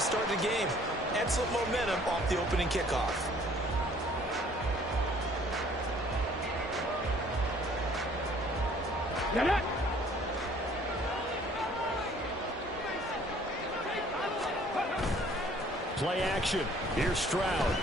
to start the game. Excellent momentum off the opening kickoff. Play action. Here's Stroud.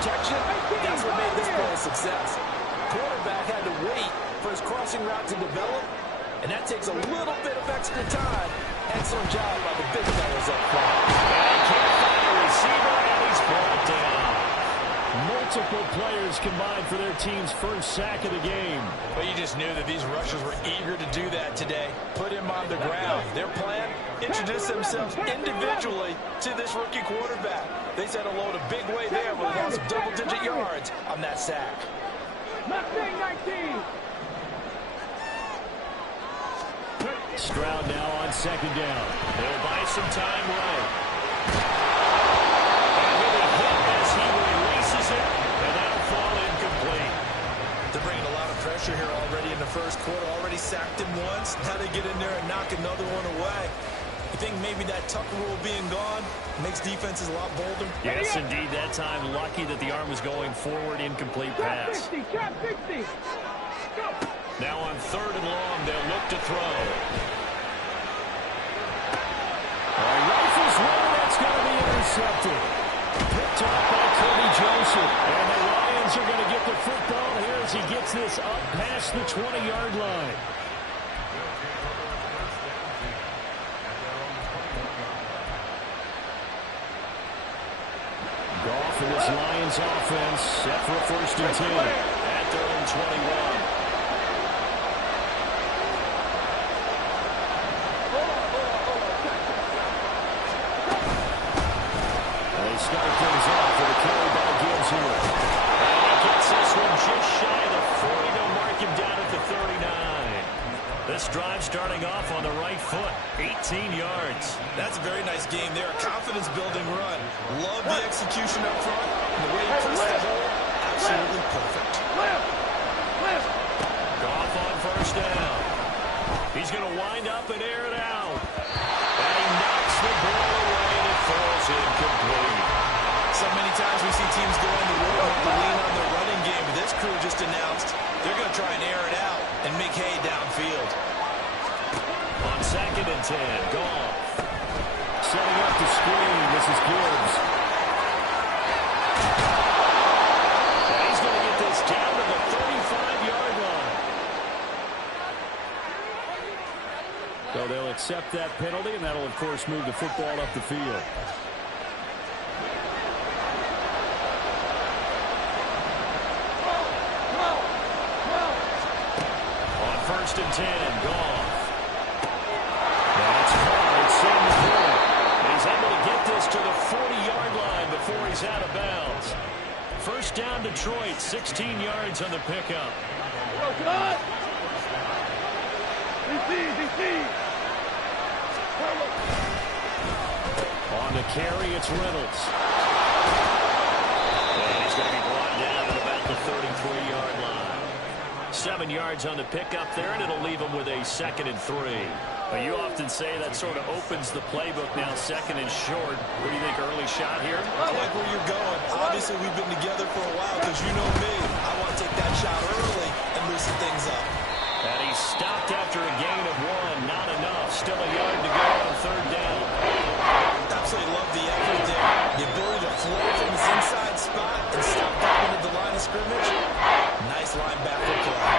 Protection, that's what made this play a success. Quarterback had to wait for his crossing route to develop, and that takes a little bit of extra time. Excellent job by the big fellas up front. And he can't find a receiver, and he's brought down. Multiple players combined for their team's first sack of the game. But you just knew that these rushers were eager to do that today. Put him on the ground. Their plan, introduce themselves individually to this rookie quarterback. They set a load a big way there with a loss of double-digit yards on that sack. Stroud now on second down. They'll buy some time running. And with a hit as he releases it, and that'll fall incomplete. They're bringing a lot of pressure here already in the first quarter. Already sacked him once. Now they get in there and knock another one away. You think maybe that Tucker rule being gone makes defenses a lot bolder? Yes, indeed. That time, lucky that the arm was going forward, incomplete pass. Now on third and long, they'll look to throw. Rifles one, that's going to be intercepted. Picked up by Cody Joseph. And the Lions are going to get the football here as he gets this up past the 20-yard line. Goff for this Lions offense set for a 1st and 10 at their own 21. They start things off with a carry by Gibbs here. And he gets this one just shy of the 40. They'll mark him down at the 39. This drive starting off on the right foot, 18 yards. That's a very nice game there, a confidence-building run. Love the execution up front, and the way he pressed the hole, absolutely perfect. Goff on first down. He's going to wind up and air it out. And he knocks the ball away, and it falls incomplete. So many times we see teams go on the road to lean on their running game, but this crew just announced they're going to try and air it out and make hay downfield. On 2nd and 10, Goff. Setting up the screen, this is Gibbs. And he's going to get this down to the 35-yard line. So they'll accept that penalty, and that'll, of course, move the football up the field. On 1st and 10, Goff. That's hard. It's in the field. He's able to get this to the 40-yard line before he's out of bounds. First down, Detroit, 16 yards on the pickup. On the carry, it's Reynolds. And he's going to be brought down at about the 33-yard line. 7 yards on the pickup there, and it'll leave him with a 2nd and 3. Well, you often say that sort of opens the playbook now, 2nd and short. What do you think, early shot here? I like where you're going. Obviously, we've been together for a while because you know me. I want to take that shot early and loosen things up. And he's stopped after a gain of 1. Not enough. Still a yard to go on 3rd down. Absolutely love the effort there. The ability to flow from his inside spot and stop down into the line of scrimmage. Nice linebacker play.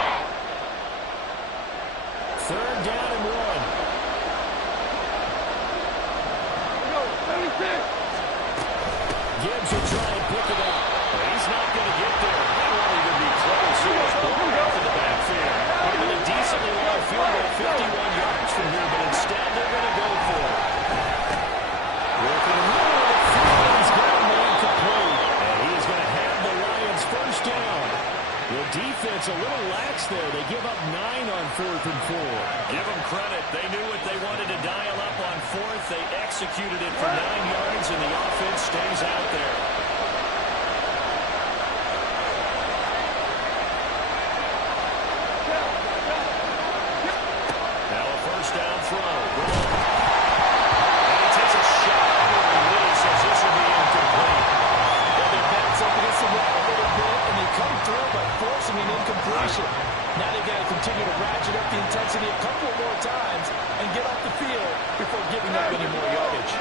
3rd down and 1. Gibbs will try and pick it up. But he's not going to get there. He won't even be close. He was blown off in the backfield. Would have been a decently long field goal, 51 yards from here, but instead they're going to go for it. Working a little of the field, he's got him incomplete. And he's going to have the Lions first down. The defense a little lax there. They give up 9 on 4th and 4. Give them credit. They knew what they wanted to dial up on 4th. They executed it for 9 yards, and the offense stays out there. Now a first down throw. And he takes a shot over the release as this will be incomplete. Well, their backs up against the wall a little bit, and they come through by forcing an incompletion. Now they've got to continue to ratchet up the intensity a couple of more times and get off the field before giving up any more yardage.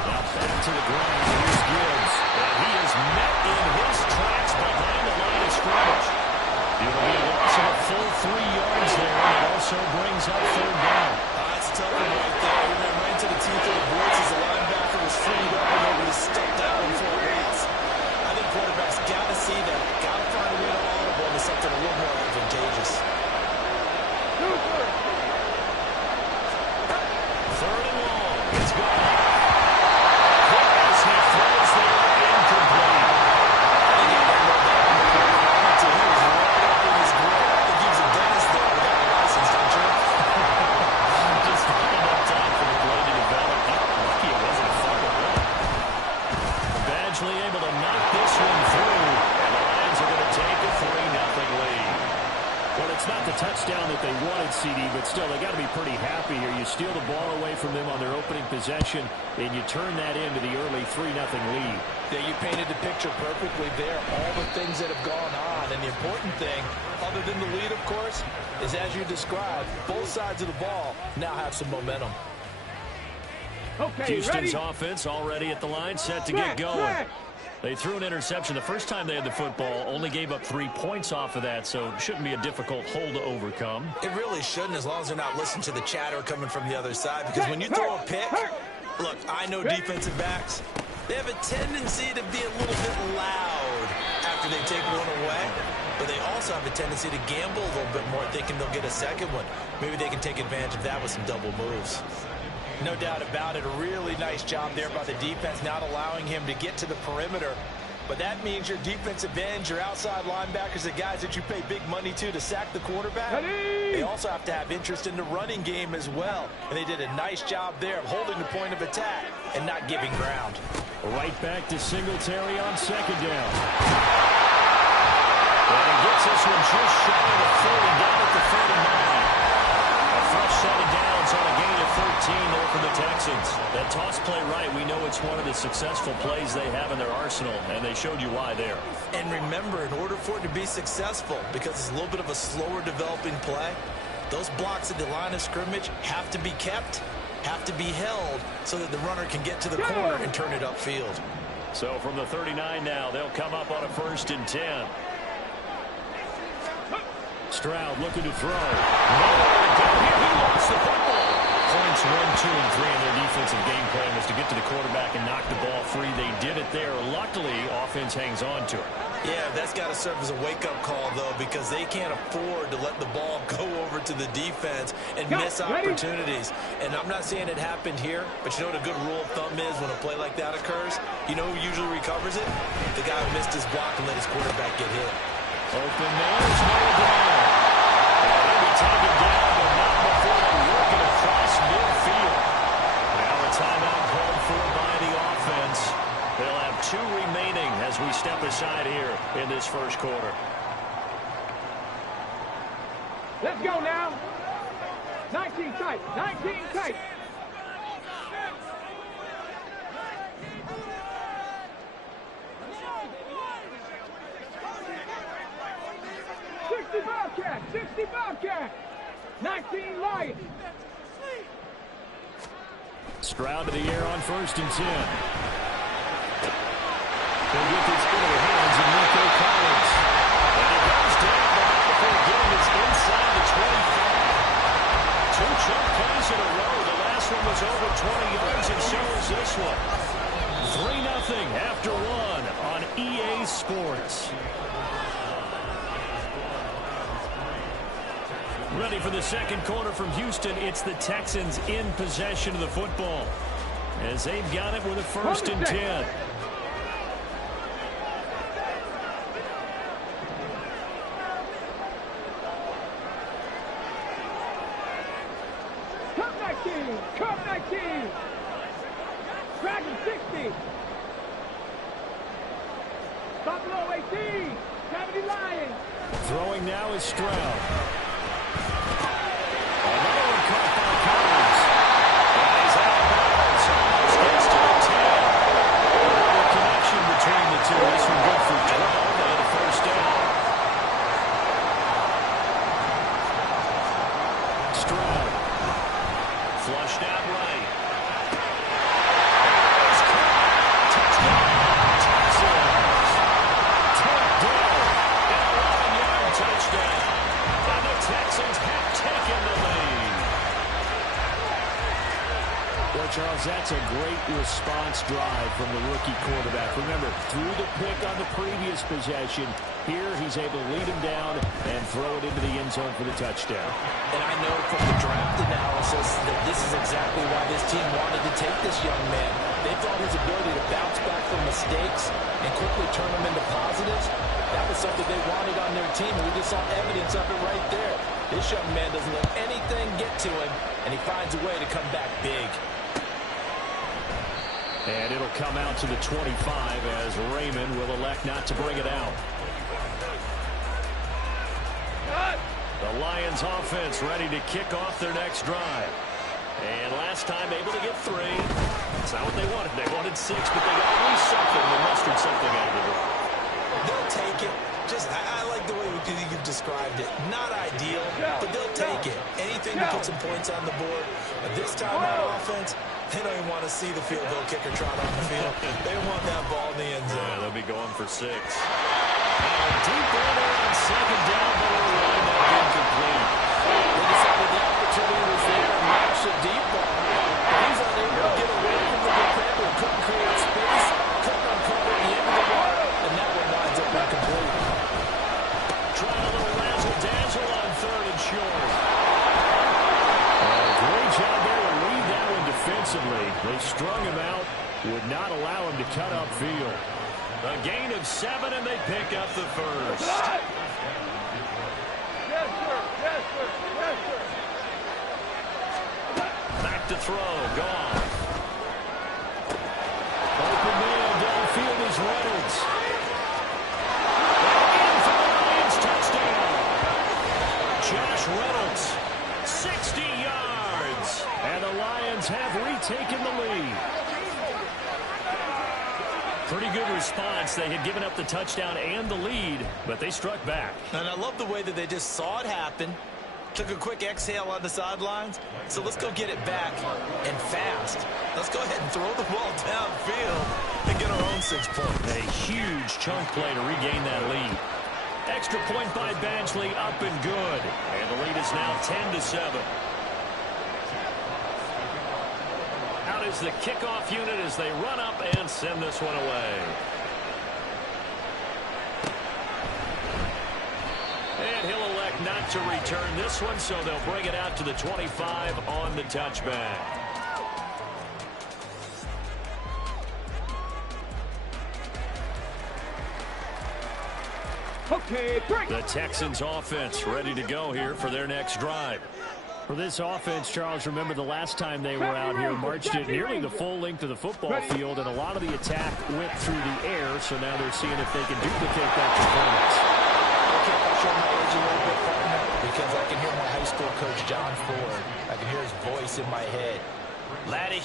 Now back to the ground. Here's Gibbs. And he is met in his tracks behind the line of scrimmage. It will be a loss of a full 3 yards there, and it also brings up 3rd down. That's a tough one right there. He ran right into the teeth of the blitz as the linebacker was freed up and able to step down before it waits. I think quarterbacks got to see that, got to find a way to audible into something a little more advantageous. 3rd and long. It's gone. As he throws there, incomplete. I think he had no doubt in the corner until he was right up in his grip. I think he was a dentist there without a license, don't you? Just not enough time for the play to develop. Lucky it wasn't a fumble. Badgley able to knock this one through, and the Lions are going to take a 3-0 lead. Well, it's not the touchdown that they wanted, CD, but still, they got to be pretty happy here. You steal the ball away from them on their opening possession, and you turn that into the early 3-0 lead. Yeah, you painted the picture perfectly there. All the things that have gone on, and the important thing, other than the lead, of course, is as you described, both sides of the ball now have some momentum. Okay, Houston's ready? offense already at the line, set to get going. They threw an interception the first time they had the football, only gave up 3 points off of that, so it shouldn't be a difficult hole to overcome. It really shouldn't, as long as they're not listening to the chatter coming from the other side, because when you throw a pick, look, I know defensive backs, they have a tendency to be a little bit loud after they take one away, but they also have a tendency to gamble a little bit more, thinking they'll get a second one. Maybe they can take advantage of that with some double moves. No doubt about it. A really nice job there by the defense, not allowing him to get to the perimeter. But that means your defensive ends, your outside linebackers, the guys that you pay big money to sack the quarterback, they also have to have interest in the running game as well. And they did a nice job there of holding the point of attack and not giving ground. Right back to Singletary on 2nd down. And he gets this one just shy of the 30, down at the 39. A fresh set of downs on a gain of 13 there for the Texans. That toss play right, we know it's one of the successful plays they have in their arsenal, and they showed you why there. And remember, in order for it to be successful, because it's a little bit of a slower developing play, those blocks at the line of scrimmage have to be kept, have to be held, so that the runner can get to the corner and turn it upfield. So from the 39 now, they'll come up on a 1st and 10. Stroud looking to throw. Nowhere to go here. He lost the football. Points 1, 2, and 3 in their defensive game plan was to get to the quarterback and knock the ball free. They did it there. Luckily, offense hangs on to it. Yeah, that's got to serve as a wake-up call, though, because they can't afford to let the ball go over to the defense and miss opportunities. And I'm not saying it happened here, but you know what a good rule of thumb is when a play like that occurs? You know who usually recovers it? The guy who missed his block and let his quarterback get hit. Open there, it's Noah Brown. And he'll be taken down, but not before they work it across midfield. Now a timeout called for by the offense. They'll have 2 remaining as we step aside here in this first quarter. Let's go now. 19 tight. 19 tight. Bobcat, 60 Bobcat, 19 Lions. Stroud to the air on 1st and 10. They'll get this into the hands of Nico Collins. And it goes down, but not before getting it inside the 25. 2 chunk plays in a row. The last one was over 20 yards, and so is this one. 3-0 after 1 on EA Sports. Ready for the second quarter from Houston. It's the Texans in possession of the football as they've got it with a 1st and 10. Come back 19. Cub 19. Dragon 60. Buffalo 18. Cavity Lions. Throwing now is Stroud. Another one caught by Collins. And he's out of bounds. Almost gets to the 10. The connection between the two. This one good for 12 and a first down. Stroud. Flushed out right. Touchdown. Texans. Tapped down. And a 11-yard touchdown. And the Texans have taken the lead. Well, Charles, that's a great response drive from the rookie quarterback. Remember, threw the pick on the previous possession. Here he's able to lead him down and throw it into the end zone for the touchdown. And I know from the draft analysis that this is exactly why this team wanted to take this young man. They thought his ability to bounce back from mistakes and quickly turn them into positives, that was something they wanted on their team. We just saw evidence of it right there. This young man doesn't let anything get to him, and he finds a way to come back big. And it'll come out to the 25 as Raymond will elect not to bring it out. The Lions offense ready to kick off their next drive. And last time able to get 3. That's not what they wanted. They wanted 6, but they got at least something. They mustered something out of the door. They'll take it. I like the way you've described it. Not ideal, but they'll take it. Anything to put some points on the board. But this time on offense, they don't even want to see the field goal kicker trot on the field. They want that ball in the end zone. Yeah, they'll be going for 6. Deep order on second down, but a line that incomplete. They decided the opportunity was there and launch a deep ball. But he's unable to get away from the defender. Couldn't create space. Couldn't uncover the end of the line. And that one winds up incomplete. Trying a little razzle-dazzle on 3rd and short. Great job there to read that one defensively. They strung him out. Would not allow him to cut upfield. A gain of 7, and they pick up the first. Yes, sir. Yes, sir. Yes, sir. Back to throw. Gone. Open man downfield is Reynolds. And for the Lions, touchdown. Josh Reynolds, 60 yards. And the Lions have retaken the lead. Pretty good response. They had given up the touchdown and the lead, but they struck back. And I love the way that they just saw it happen. Took a quick exhale on the sidelines. So let's go get it back and fast. Let's go ahead and throw the ball downfield and get our own 6 points. A huge chunk play to regain that lead. Extra point by Badgley, up and good. And the lead is now 10-7. Out is the kickoff unit as they run up and send this one away. And he'll elect not to return this one, so they'll bring it out to the 25 on the touchback. Okay, break. The Texans offense ready to go here for their next drive. For this offense, Charles, remember the last time they were out here, marched it nearly the full length of the football field, and a lot of the attack went through the air, so now they're seeing if they can duplicate that performance. Okay, I'll show my age a little bit, partner, because I can hear my high school coach, John Ford. I can hear his voice in my head. Laddie,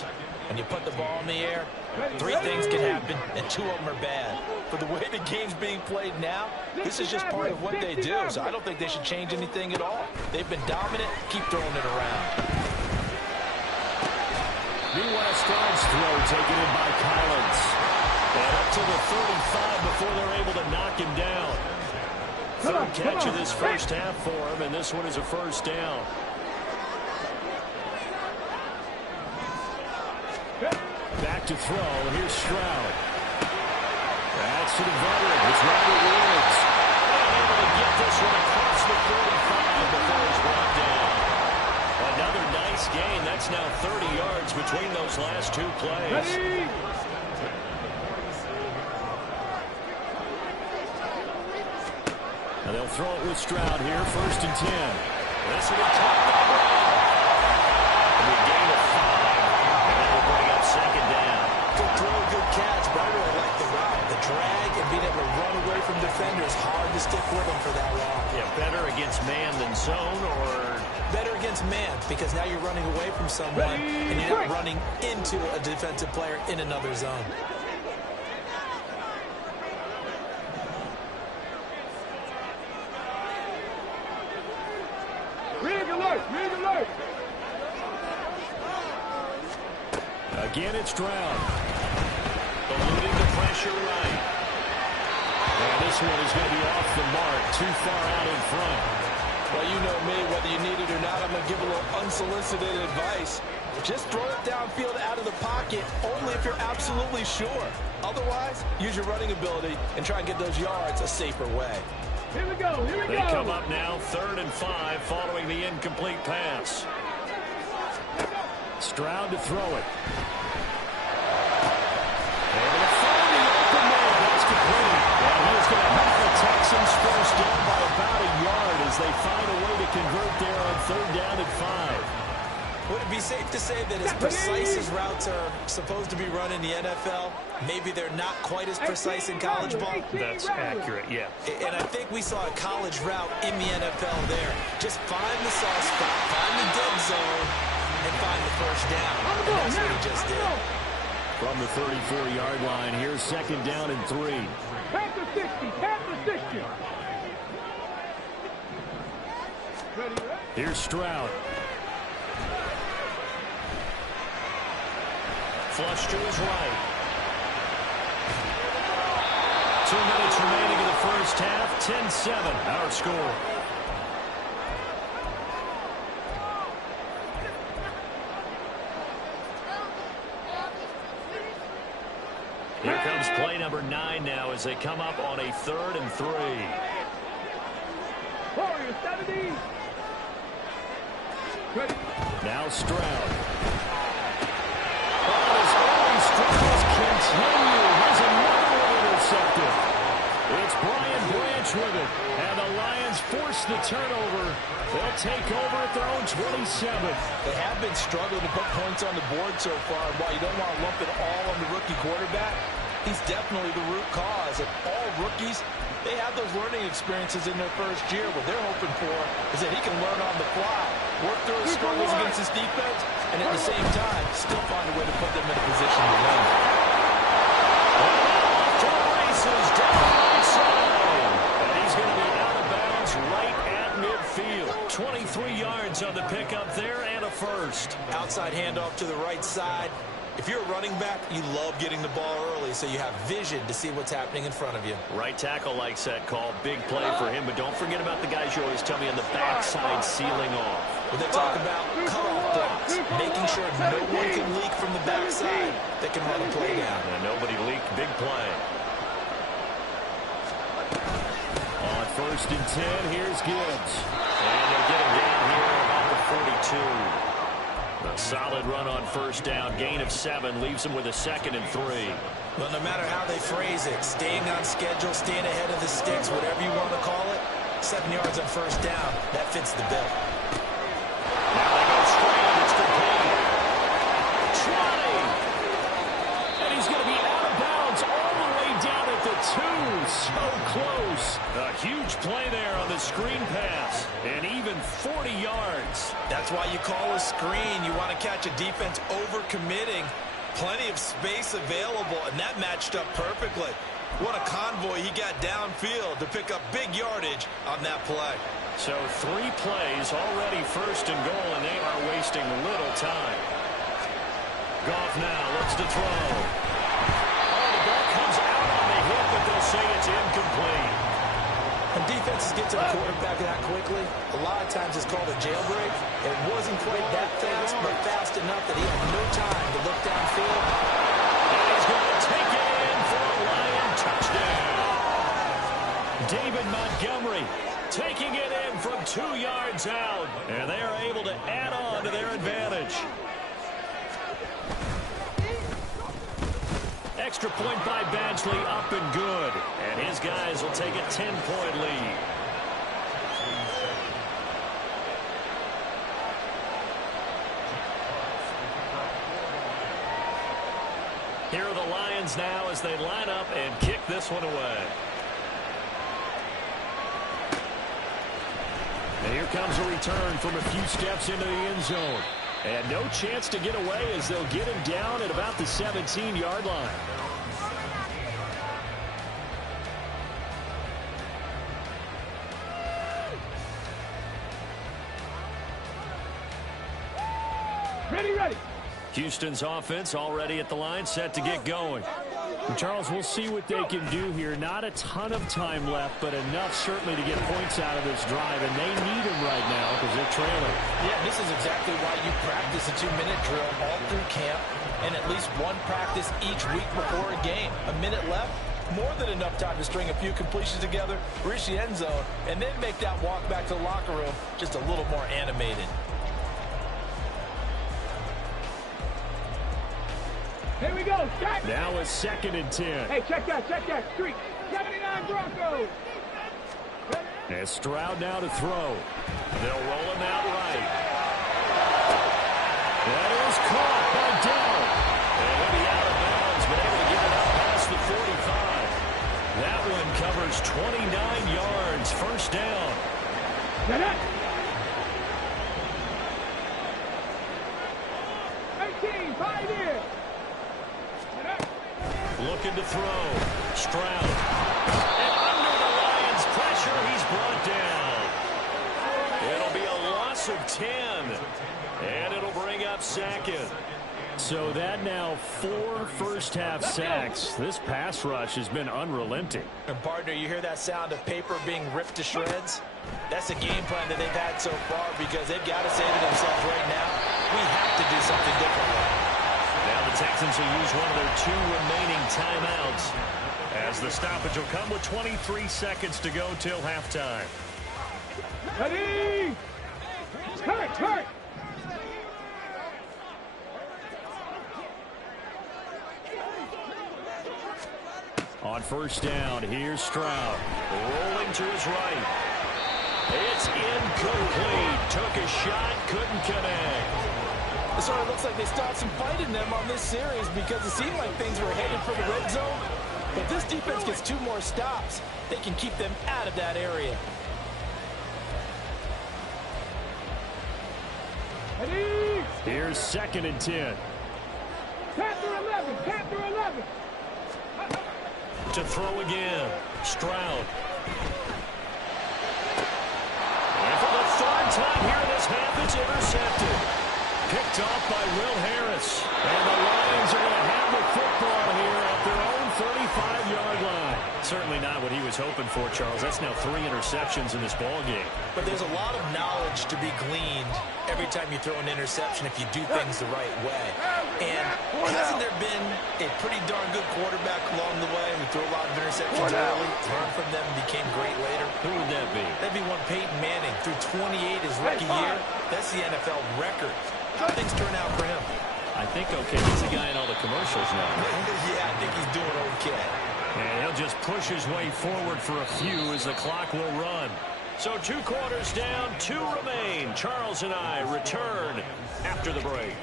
when you put the ball in the air, 3 things can happen, and 2 of them are bad. But the way the game's being played now, this is just part of what they do, so I don't think they should change anything at all. They've been dominant. Keep throwing it around. Meanwhile, Stroud's throw taken in by Collins. And up to the 35 before they're able to knock him down. 3rd catch of this first half for him, and this one is a first down. Back to throw, and here's Stroud. That's to the veteran. It's Robert Woods. Able to get this one across the 35 before he's brought down. Another nice gain. That's now 30 yards between those last 2 plays. And they'll throw it with Stroud here. 1st and 10. This will be caught by Brown. And we gain because now you're running away from someone and you're not running into a defensive player in another zone. Rig alert! Rig alert! Again, it's Stroud. Eluding the pressure right. And this one is going to be off the mark, too far out in front. Well, you know me, whether you need it or not, I'm going to give a little unsolicited advice. Just throw it downfield out of the pocket, only if you're absolutely sure. Otherwise, use your running ability and try and get those yards a safer way. Here we go, here we go. They come up now, 3rd and 5, following the incomplete pass. Stroud to throw it. Able to find the open man. That's complete. And he's going to have the Texans first down by about a yard as they find a way to convert there on 3rd down and 5. Would it be safe to say that as precise as routes are supposed to be run in the NFL, maybe they're not quite as precise in college ball? That's accurate, yeah. And I think we saw a college route in the NFL there. Just find the soft spot, find the dead zone, and find the first down. And that's what he just did. From the 34-yard line, here's 2nd down and 3. Pass the 60, pass the 60. Here's Stroud. Flush to his right. 2 minutes remaining in the first half. 10-7, our score. Here comes play number 9 now as they come up on a 3rd and 3. Warriors, 70. Ready. Now Stroud. His early struggles continue. Here's another one intercepted. It's Brian Branch with it. And the Lions force the turnover. They'll take over at their own 27. They have been struggling to put points on the board so far. And while you don't want to lump it all on the rookie quarterback, he's definitely the root cause. And all rookies, they have those learning experiences in their first year. What they're hoping for is that he can learn on the fly, work through his struggles against his defense, and at the same time, still find a way to put them in a position to win. To the races, down the right side. And he's going to be out of bounds right at midfield. 23 yards on the pickup there and a first. Outside handoff to the right side. If you're a running back, you love getting the ball early so you have vision to see what's happening in front of you. Right tackle likes that call. Big play for him, but don't forget about the guys you always tell me on the backside sealing off. When they talk about cutoff blocks, making sure no one can leak from the backside that can run a play down. And nobody leaked. Big play. On 1st and 10, here's Gibbs. And they'll get him down here about the 42. A solid run on 1st down. Gain of 7 leaves him with a 2nd and 3. Well, no matter how they phrase it, staying on schedule, staying ahead of the sticks, whatever you want to call it, 7 yards on 1st down, that fits the bill. Now they go straight. It's complete. 20. And he's going to be out of bounds all the way down at the 2. So close. A huge play there on the screen pass. And even 40 yards. That's why you call a screen. You want to catch a defense over-committing. Plenty of space available, and that matched up perfectly. What a convoy he got downfield to pick up big yardage on that play. So 3 plays already 1st and goal, and they are wasting little time. Goff now looks to throw. Oh, the ball comes out on the hit, but they'll say it's incomplete. When defenses get to the quarterback that quickly, a lot of times it's called a jailbreak. It wasn't quite that fast, but fast enough that he had no time to look downfield. And he's going to take it in for a Lion touchdown. David Montgomery taking it in from 2 yards out. And they are able to add on to their advantage. Extra point by Badgley, up and good. And his guys will take a 10-point lead. Here are the Lions now as they line up and kick this one away. And here comes a return from a few steps into the end zone. And no chance to get away as they'll get him down at about the 17-yard line. Ready. Houston's offense already at the line, set to get going. And Charles, we'll see what they can do here. Not a ton of time left, but enough certainly to get points out of this drive, and they need them right now because they're trailing. Yeah, this is exactly why you practice a 2-minute drill all through camp and at least one practice each week before a game. A minute left, more than enough time to string a few completions together, reach the end zone, and then make that walk back to the locker room just a little more animated. Here we go. Check. Now a 2nd and 10. Hey, check that. Street. 79 Broncos. And Stroud now to throw. They'll roll him out right. That is caught by Dell. And he'll be out of bounds, but able to get it up past the 45. That one covers 29 yards. First down. Get it. 18, 5 here. Looking to throw. Stroud. And under the Lions' pressure, he's brought down. It'll be a loss of 10. And it'll bring up 2nd. So that now 4 first-half sacks. This pass rush has been unrelenting. And partner, you hear that sound of paper being ripped to shreds? That's a game plan that they've had so far because they've got to say to themselves right now, we have to do something differently. Now the Texans will use one of their 2 remaining timeouts as the stoppage will come with 23 seconds to go till halftime. Ready! Hurt! On first down, here's Stroud. Rolling to his right. It's incomplete. Took a shot, couldn't connect. It sort of looks like they started some fight in them on this series because it seemed like things were headed for the red zone. But this defense gets 2 more stops. They can keep them out of that area. Ready? Here's 2nd and 10. Panther 11. To throw again. Stroud. And for the 3rd time here in this half, it's intercepted. Picked off by Will Harris. And the Lions are going to have the football here at their own 35-yard line. Certainly not what he was hoping for, Charles. That's now 3 interceptions in this ball game. But there's a lot of knowledge to be gleaned every time you throw an interception if you do things the right way. And hasn't there been a pretty darn good quarterback along the way who threw a lot of interceptions early, learned from them, and became great later? Who would that be? That'd be one Peyton Manning. Threw 28 his rookie year. That's the NFL record. How things turn out for him? I think okay. He's the guy in all the commercials now. Yeah, I think he's doing okay. And he'll just push his way forward for a few as the clock will run. So 2 quarters down, 2 remain. Charles and I return after the break.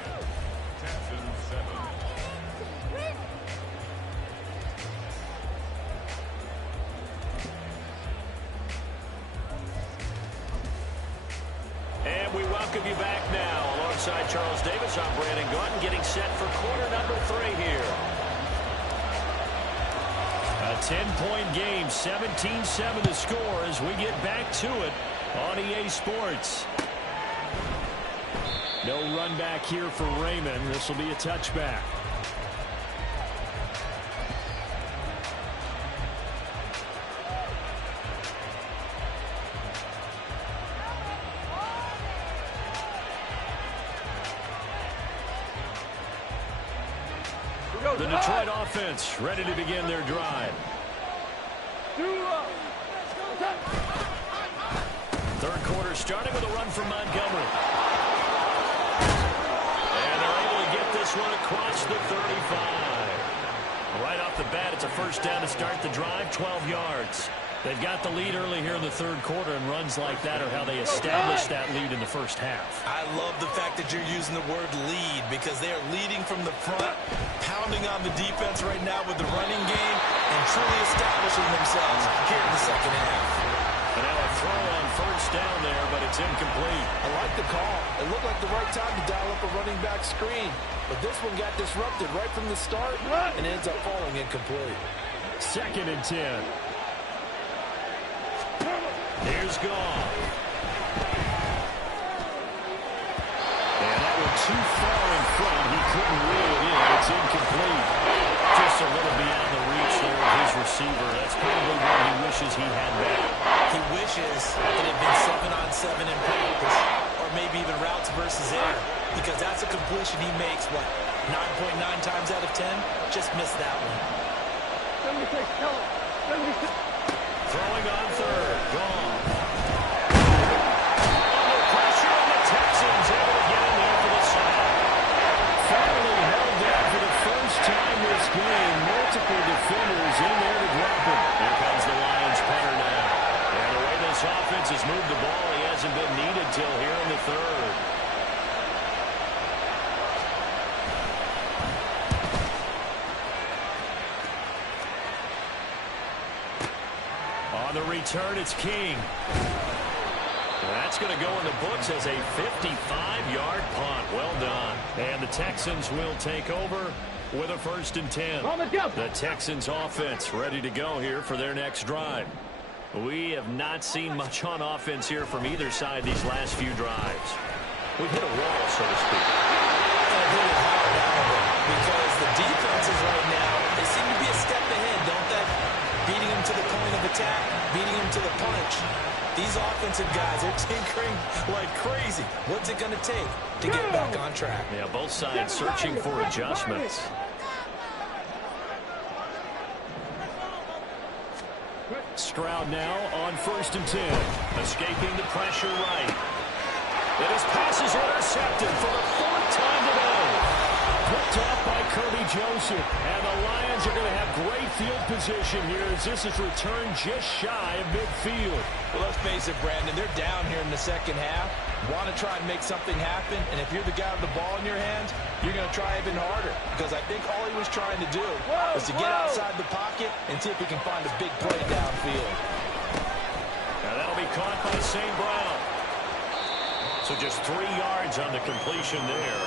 And we welcome you back now. Alongside Charles Davis, I'm Brandon Gordon, getting set for quarter number 3 here. A 10-point game, 17-7 the score as we get back to it on EA Sports. No run back here for Raymond. This will be a touchback. The Detroit offense ready to begin their drive. 3rd quarter starting with a run from Montgomery. And they're able to get this one across the 35. Right off the bat, it's a first down to start the drive, 12 yards. They've got the lead early here in the 3rd quarter, and runs like that are how they establish that lead in the first half. I love the fact that you're using the word lead because they are leading from the front, pounding on the defense right now with the running game, and truly establishing themselves here in the 2nd half. And now a throw on first down there, but it's incomplete. I like the call. It looked like the right time to dial up a running back screen. But this one got disrupted right from the start and ends up falling incomplete. 2nd and 10. Here's Goff. And that one too far in front. He couldn't reel it in. It's incomplete. Just a little beyond the reach there of his receiver. That's probably what he wishes he had back. He wishes it had been 7-on-7 in practice, or maybe even routes versus air, because that's a completion he makes, what, 9.9 times out of 10? Just missed that one. Throwing on third. Gone. Under pressure, and the Texans able to get in there for the sack. Finally held down for the first time this game. Multiple defenders in there to drop him. Here comes the Lions punter now. And the way this offense has moved the ball, he hasn't been needed till here in the third. On the return, it's King. That's going to go in the books as a 55-yard punt. Well done. And the Texans will take over with a 1st and 10. The Texans offense ready to go here for their next drive. We have not seen much on offense here from either side these last few drives. We've hit a wall, so to speak. Because the defenses right now, they seem to be a step ahead, don't they? Beating them to the point of attack, beating them to the punch. These offensive guys are tinkering like crazy. What's it going to take to get back on track? Yeah, both sides searching for adjustments. Stroud now on 1st and 10. Escaping the pressure right. And his pass is intercepted for the 4th time today. Picked off by Kirby Joseph. And the Lions are going to have great field position here as this is returned just shy of midfield. Well, let's face it, Brandon, they're down here in the second half. Want to try and make something happen, and if you're the guy with the ball in your hands, you're going to try even harder. Because I think all he was trying to do was to get outside the pocket and see if he can find a big play downfield. Now that'll be caught by St. Brown. So just 3 yards on the completion there.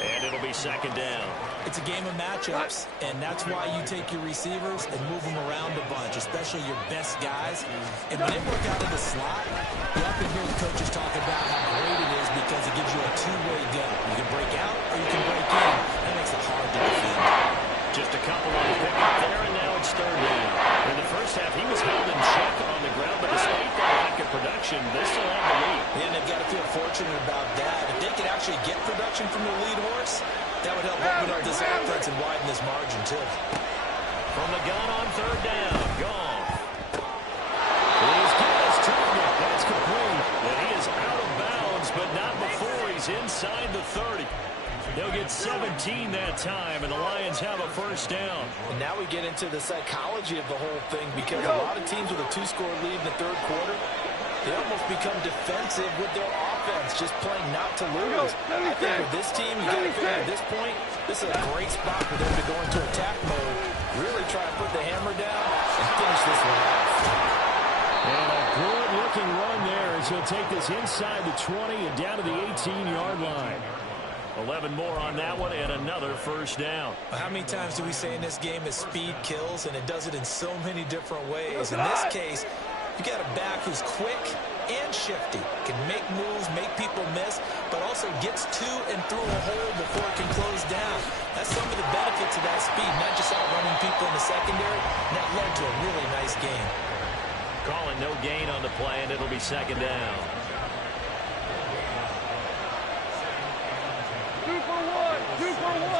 And it'll be 2nd down. It's a game of matchups, and that's why you take your receivers and move them around a bunch, especially your best guys. And when they work out of the slot, you often hear the coaches talk about how great it is because it gives you a two-way go. You can break out or you can break in. That makes it hard to defend. Just a couple on the pickup there, and now it's 3rd down. In the first half, he was held in check on the ground, but despite that lack of production, they still have the lead. And they've got to feel fortunate about that. If they could actually get production from their lead horse, that would help open up this offense and widen this margin, too. From the gun on 3rd down, Goff. He's got his target. That's complete. And he is out of bounds, but not before he's inside the 30. They'll get 17 that time, and the Lions have a 1st down. And now we get into the psychology of the whole thing, because a lot of teams with a 2-score lead in the 3rd quarter, they almost become defensive with their offense, just playing not to lose. I think with this team, you got to figure at this point, this is a great spot for them to go into attack mode, really try to put the hammer down and finish this one off. And a good-looking run there as he'll take this inside the 20 and down to the 18-yard line. 11 more on that one and another 1st down. How many times do we say in this game that speed kills, and it does it in so many different ways? In this case, you got a back who's quick and shifty, can make moves, make people miss, but also gets to and through a hole before it can close down. That's some of the benefits of that speed, not just outrunning people in the secondary. And that led to a really nice game. Calling no gain on the play, and it'll be 2nd down. 2 for 1. 2 for 1.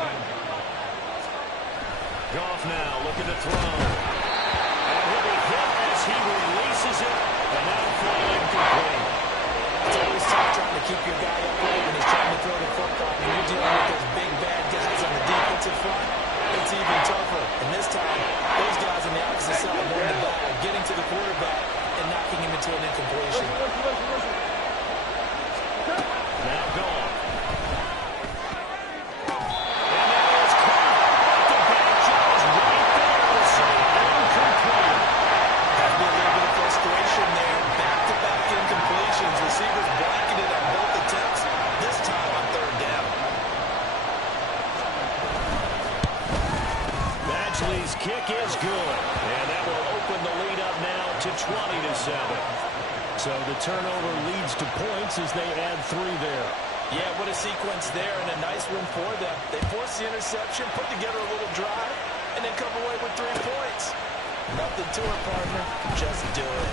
Goff now looking to throw. And he'll be hit as he releases it. And now flying complete. It's always tough trying to keep your guy upright when he's trying to throw the football. When you're dealing with those big, bad guys on the defensive front, it's even tougher. And this time, those guys on the opposite side won the battle, getting to the quarterback and knocking him into an incompletion. Now Goff. And that is caught at the back jaws right there to say incomplete. Has to be a little bit of frustration there. Back-to-back Risley's kick is good. And that will open the lead up now to 20-7. So the turnover leads to points as they add 3 there. Yeah, what a sequence there, and a nice win for them. They forced the interception, put together a little drive, and then come away with 3 points. Nothing to it, partner. Just do it.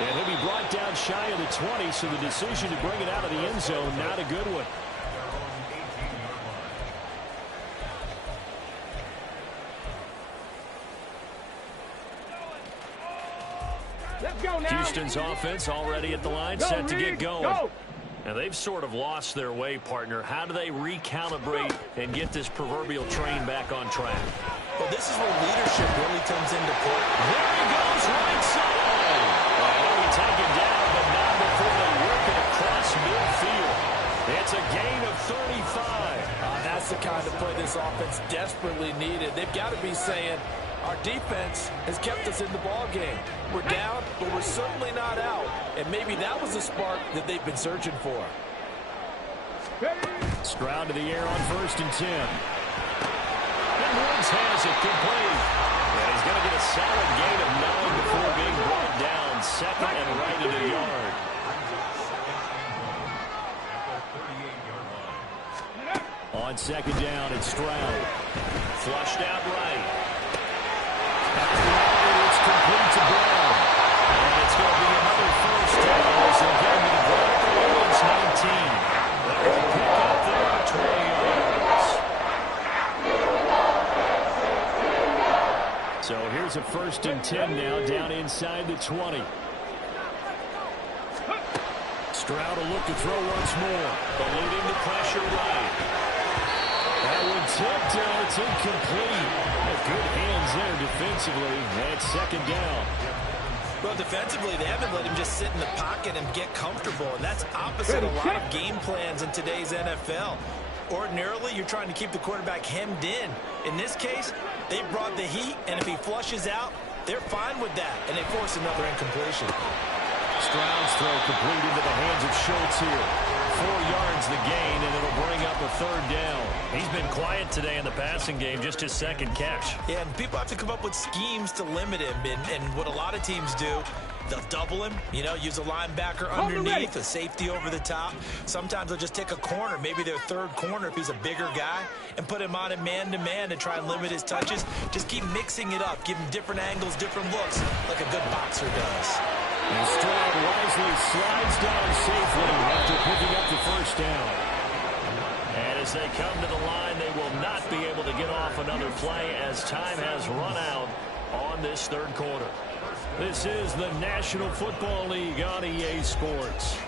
And he'll be brought down shy of the 20, so the decision to bring it out of the end zone, not a good one. Let's go now. Houston's offense already at the line, set to get going. Go. Now, they've sort of lost their way, partner. How do they recalibrate and get this proverbial train back on track? Well, this is where leadership really comes into play. There he goes, right side. He'll be taken down, but not before they work it across midfield. It's a gain of 35. That's the kind of play this offense desperately needed. They've got to be saying, our defense has kept us in the ball game. We're down, but we're certainly not out. And maybe that was the spark that they've been searching for. Stroud to the air on 1st and 10. And Woods has it complete. And he's going to get a solid gain of 9 before being brought down. 2nd and right at a yard. On 2nd down, it's Stroud. Flushed out right. It's complete to Brown. And it's going to be another 1st down as they get into the ground at the Owens 19. They'll pick up there 20 yards. So here's a 1st and 10 now, down inside the 20. Stroud will look to throw once more, but leading the pressure right. That one tipped, it's incomplete. Good hands there defensively. That's 2nd down. Well, defensively, they haven't let him just sit in the pocket and get comfortable, and that's opposite a lot of game plans in today's NFL. Ordinarily, you're trying to keep the quarterback hemmed in. In this case, they brought the heat, and if he flushes out, they're fine with that, and they force another incompletion. Stroud's throw complete into the hands of Schultz here. 4 yards the gain, and it'll bring up a 3rd down. He's been quiet today in the passing game, just his 2nd catch. Yeah, and people have to come up with schemes to limit him, and what a lot of teams do, they'll double him, use a linebacker underneath, a safety over the top. Sometimes they'll just take a corner, maybe their 3rd corner if he's a bigger guy, and put him on a man-to-man to try and limit his touches. Just keep mixing it up, give him different angles, different looks, like a good boxer does. And Stroud wisely slides down safely after picking up the 1st down. And as they come to the line, they will not be able to get off another play as time has run out on this 3rd quarter. This is the National Football League on EA Sports.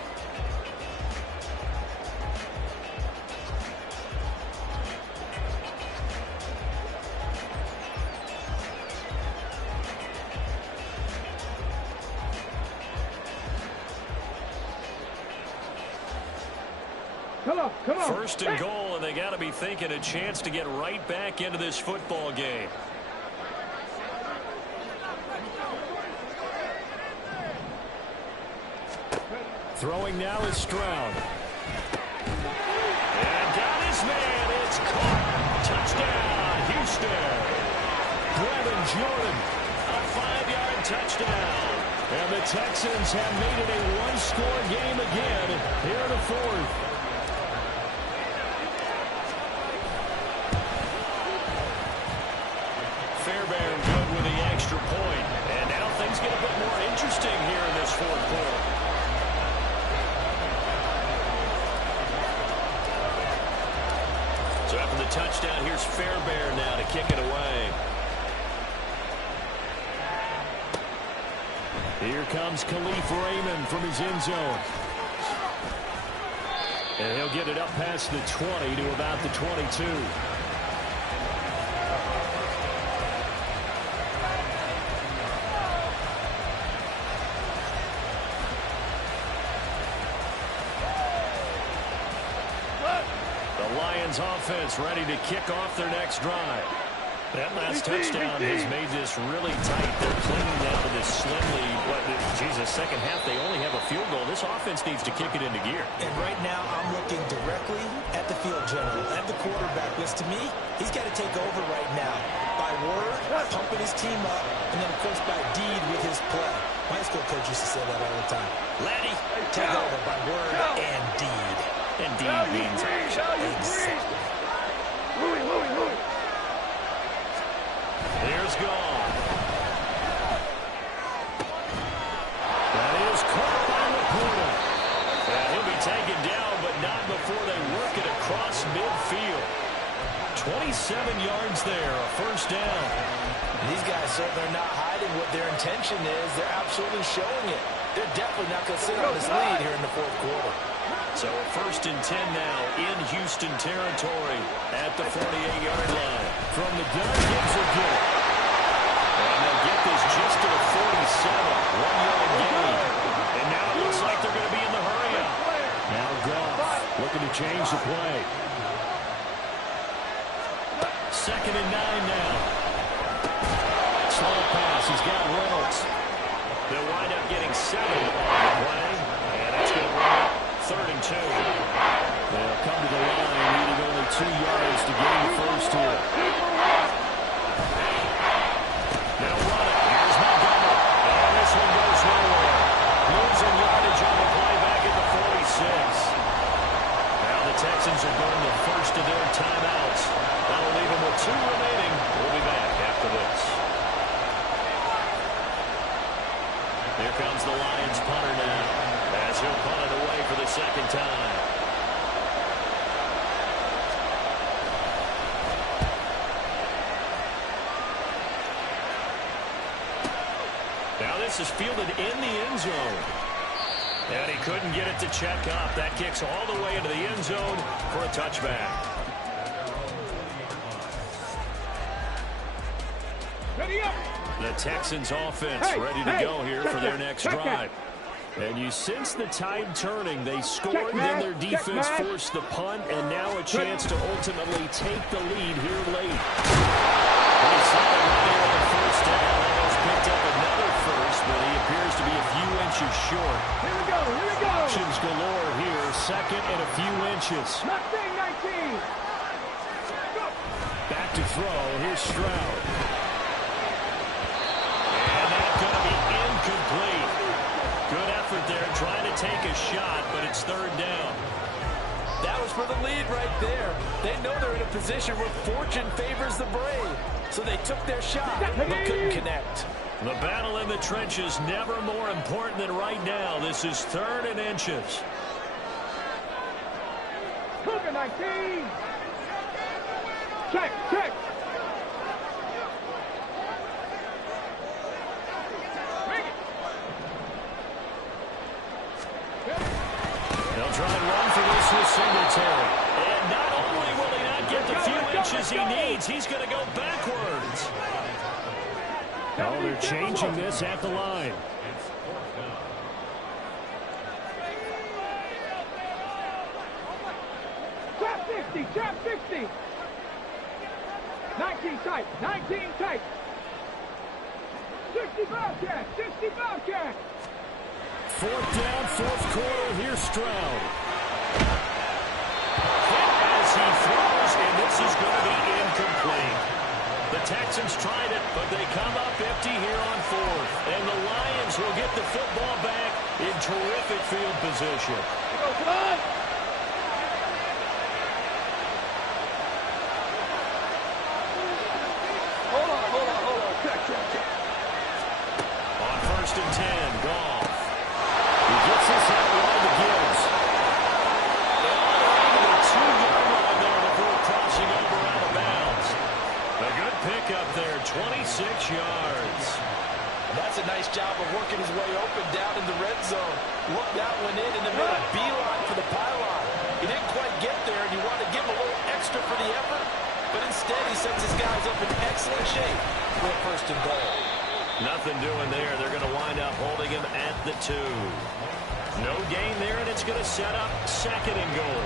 Come on. 1st and goal, and they got to be thinking a chance to get right back into this football game. Throwing now is Stroud. And down his man, it's caught. Touchdown, Houston. Brevin Jordan, a 5-yard touchdown. And the Texans have made it a 1-score game again here in the 4th. Fairbairn good with the extra point. And now things get a bit more interesting here in this 4th quarter. So after the touchdown, here's Fairbairn now to kick it away. Here comes Khalif Raymond from his end zone. And he'll get it up past the 20 to about the 22. Offense ready to kick off their next drive. That last touchdown has made this really tight. They're clinging down to this slim lead. But, second half, they only have a field goal. This offense needs to kick it into gear. And right now, I'm looking directly at the field general, at the quarterback, Because to me, he's got to take over right now by word, pumping his team up, and then, of course, by deed with his play. My high school coach used to say that all the time. Laddie, take over by word and deed. And deed means action. Exactly. Louis. There's gone. That is caught by Laporta. He'll be taken down, but not before they work it across midfield. 27 yards there, a first down. These guys certainly are not hiding what their intention is. They're absolutely showing it. They're definitely not going to sit on this lead here in the fourth quarter. So a 1st and 10 now in Houston territory at the 48-yard line. From the gun, Gibbs will get it. And they'll get this just to the 47. 1-yard gain. And now it looks like they're going to be in the hurry-up. Now Goff looking to change the play. 2nd and 9 now. Slow pass. He's got Reynolds. They'll wind up getting 7 on the play. And it's going to bring up 3rd and 2. They'll come to the line, needing only 2 yards to gain the first here. Now run it. Here's Montgomery. And this one goes nowhere. Losing yardage on the play back at the 46. Now the Texans are going the first of their timeouts. That'll leave them with 2 remaining. We'll be back after this. Here comes the Lions punter now, as he'll punt it away for the 2nd time. Now this is fielded in the end zone. And he couldn't get it to check up. That kicks all the way into the end zone for a touchback. Ready up. The Texans offense ready to go here for their next drive. And you sense the tide turning. They scored, then their defense forced the punt, and now a chance to ultimately take the lead here late. Pretty solid running on the first down. Almost picked up another first, but he appears to be a few inches short. Here we go. Options galore here. 2nd and a few inches. 19. Back to throw. Here's Stroud. And that's going to be incomplete. Good effort there trying to take a shot, but it's 3rd down. That was for the lead right there. They know they're in a position where fortune favors the brave. So they took their shot, but couldn't connect. The battle in the trenches never more important than right now. This is 3rd and inches. Cougar 19. Check. They'll try and run for this with Singletary. And not only will he not get the few inches he needs, he's going to go backwards. Oh, they're changing this at the line. Trap 60. 19 tight. 60 Bobcat. 4th down, 4th quarter. Here's Stroud. As he throws, and this is going to be incomplete. The Texans tried it, but they come up empty here on 4th. And the Lions will get the football back in terrific field position. Come on. Hold on. Check. On 1st and 10, Goff. He gets this out wide to Gibbs. And the 2-yard line there before crossing over out of bounds. A good pickup there, 26 yards. That's a nice job of working his way open down in the red zone. Looked that one in and then made a beeline for the pylon. He didn't quite get there, and you want to give him a little extra for the effort, but instead he sets his guys up in excellent shape for a 1st and goal. Nothing doing there. They're going to wind up holding him at the 2. No gain there, and it's going to set up 2nd and goal.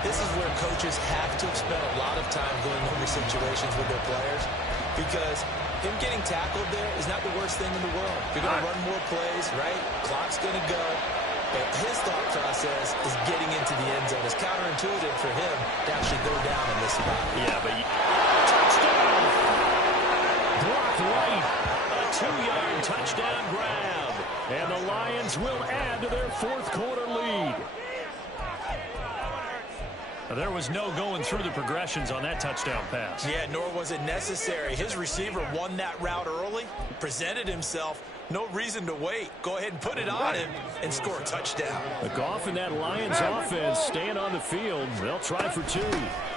This is where coaches have to spend a lot of time going over situations with their players, because him getting tackled there is not the worst thing in the world. You're going to run more plays, right? Clock's going to go. But his thought process is getting into the end zone. It's counterintuitive for him to actually go down in this spot. Yeah, but touchdown! Blocked right. A 2-yard touchdown grab. And the Lions will add to their fourth-quarter lead. There was no going through the progressions on that touchdown pass. Yeah, nor was it necessary. His receiver won that route early, presented himself. No reason to wait. Go ahead and put it on him and score a touchdown. The Goff and that Lions offense staying on the field. They'll try for 2.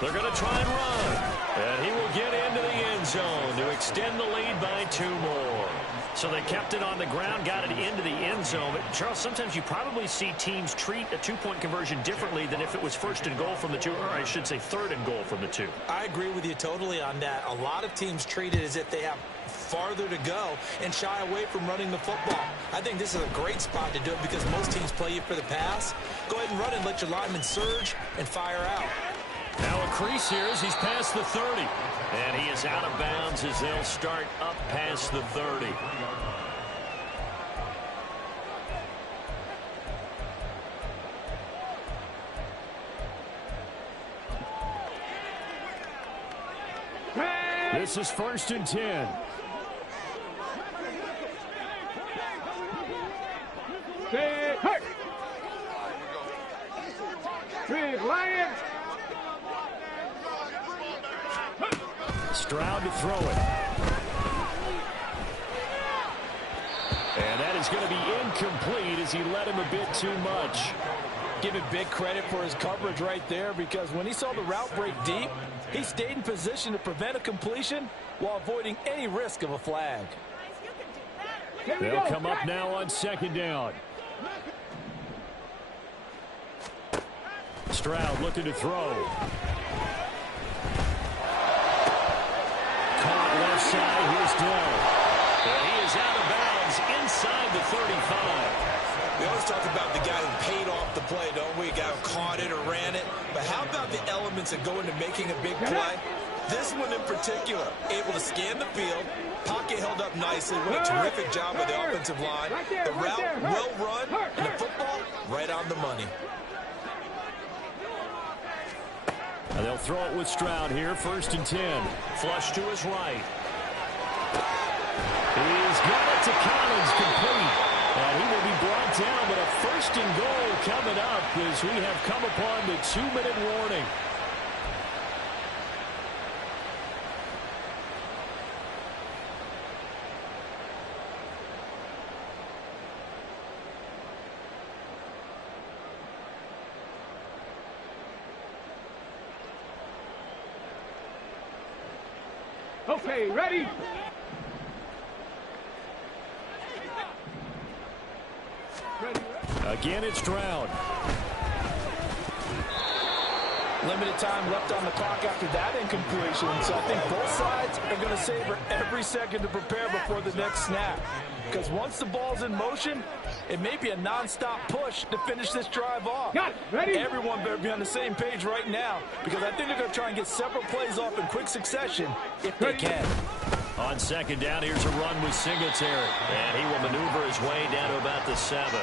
They're going to try and run. And he will get into the end zone to extend the lead by 2 more. So they kept it on the ground, got it into the end zone. But, Charles, sometimes you probably see teams treat a 2-point conversion differently than if it was first and goal from the 2, or I should say third and goal from the 2. I agree with you totally on that. A lot of teams treat it as if they have farther to go and shy away from running the football. I think this is a great spot to do it because most teams play you for the pass. Go ahead and run and let your lineman surge and fire out. Now a crease here as he's past the 30. And he is out of bounds as they'll start up past the 30. This is 1st and 10. Big Lions. Stroud to throw it. And that is going to be incomplete as he led him a bit too much. Give him big credit for his coverage right there because when he saw the route break deep, he stayed in position to prevent a completion while avoiding any risk of a flag. They'll come up now on 2nd down. Stroud looking to throw. Caught left side. Here's Dell. And he is out of bounds inside the 35. We always talk about the guy who paid off the play, don't we? A guy who caught it or ran it. But how about the elements that go into making a big play? This one in particular, able to scan the field, pocket held up nicely. What a terrific job by the offensive line. The route well run, and the football right on the money. And they'll throw it with Stroud here, 1st and 10. Flush to his right. He's got it to Collins, complete. And he will be brought down, but a 1st and goal coming up as we have come upon the 2-minute warning. Okay, ready? Again, it's Stroud. Limited time left on the clock after that incompletion, so I think both sides are going to savor every second to prepare before the next snap. Because once the ball's in motion, it may be a non-stop push to finish this drive off. Got it. Ready? Everyone better be on the same page right now because I think they're going to try and get several plays off in quick succession if they can. On 2nd down, here's a run with Singletary. And he will maneuver his way down to about the 7.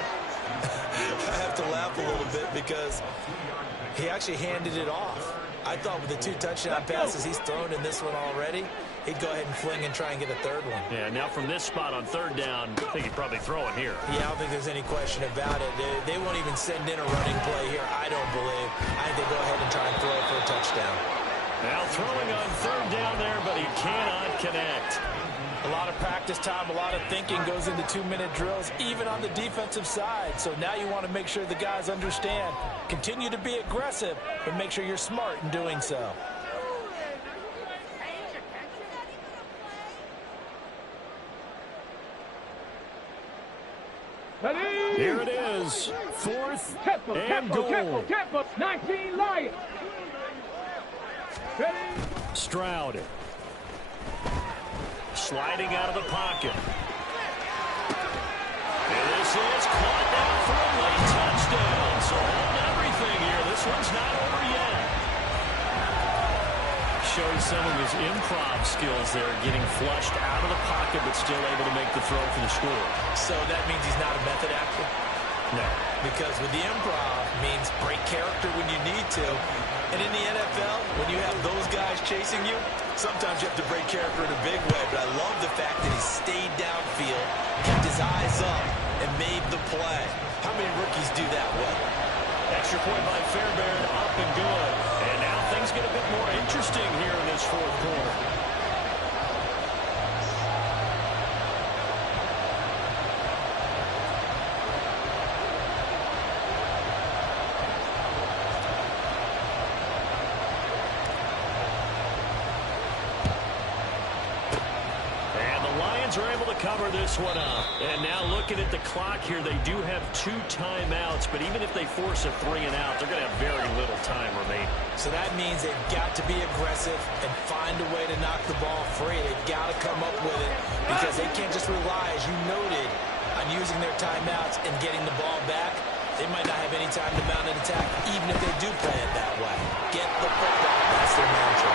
I have to laugh a little bit because he actually handed it off. I thought with the 2 touchdown passes he's thrown in this one already, he'd go ahead and fling and try and get a 3rd one. Yeah, now from this spot on 3rd down, I think he'd probably throw it here. Yeah, I don't think there's any question about it. They won't even send in a running play here, I don't believe. I think they go ahead and try and throw it for a touchdown. Now throwing on 3rd down there, but he cannot connect. A lot of practice time, a lot of thinking goes into 2-minute drills, even on the defensive side. So now you want to make sure the guys understand. Continue to be aggressive, but make sure you're smart in doing so. Ready? Here it is, 4th and goal. Tempo, 19 Lions. Ready? Stroud. Sliding out of the pocket. And this is caught down for a late touchdown. So hold everything here. This one's not over yet. Shows some of his improv skills there, getting flushed out of the pocket, but still able to make the throw for the score. So that means he's not a method actor? No. Because with the improv means break character when you need to. And in the NFL, when you have those guys chasing you, sometimes you have to break character in a big way. But I love the fact that he stayed downfield, kept his eyes up, and made the play. How many rookies do that well? Extra point by Fairbairn, up and good. And now things get a bit more interesting here in this fourth quarter. Are able to cover this one up. And now looking at the clock here, they do have 2 timeouts, but even if they force a 3 and out, they're going to have very little time remaining. So that means they've got to be aggressive and find a way to knock the ball free. They've got to come up with it because they can't just rely, as you noted, on using their timeouts and getting the ball back. They might not have any time to mount an attack, even if they do play it that way. Get the football. That's their mantra.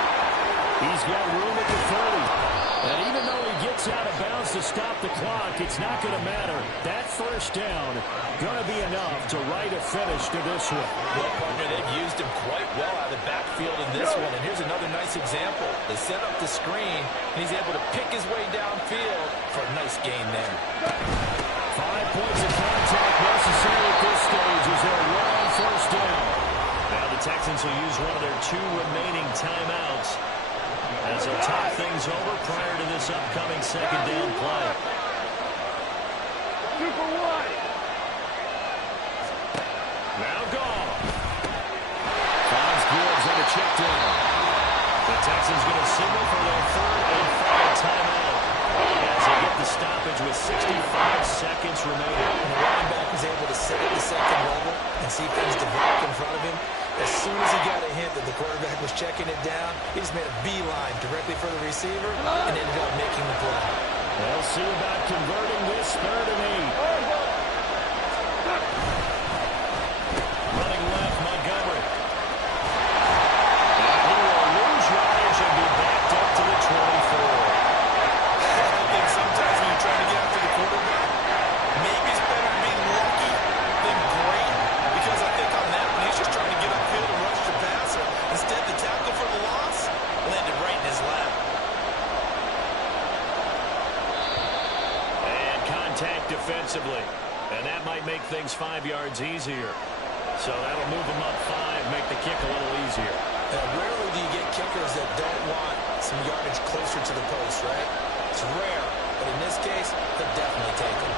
He's got room at the 30. And even though he gets out of bounds to stop the clock, it's not going to matter. That first down going to be enough to write a finish to this one. Well, partner, they've used him quite well out of the backfield in this one. And here's another nice example. They set up the screen, and he's able to pick his way downfield for a nice gain there. 5 points of contact necessary at this stage as they're on first down. Now the Texans will use one of their 2 remaining timeouts as they'll talk things over prior to this upcoming second down play. 2 for 1. Now gone. Finds Gibbs on a check down. The Texans going to signal for their 3rd and final timeout as they get the stoppage with 65 seconds remaining. And the running back was able to sit at the second level and see things develop in front of him. As soon as he got a hint that the quarterback was checking it down, he just made a beeline directly for the receiver and ended up making the play. They'll see about converting this 3rd and 8. Running left, Montgomery. And he will lose yardage and be backed up to the 24. I think sometimes when you're trying to get after the quarterback, maybe it's better to be lucky than great. Because I think on that one, he's just trying to get upfield and rush the passer. Instead, the tackle for the loss landed right in his lap. And contact defensively. And that might make things 5 yards easier. So that'll move them up 5, make the kick a little easier. Rarely do you get kickers that don't want some yardage closer to the post, right? It's rare, but in this case, they'll definitely take it.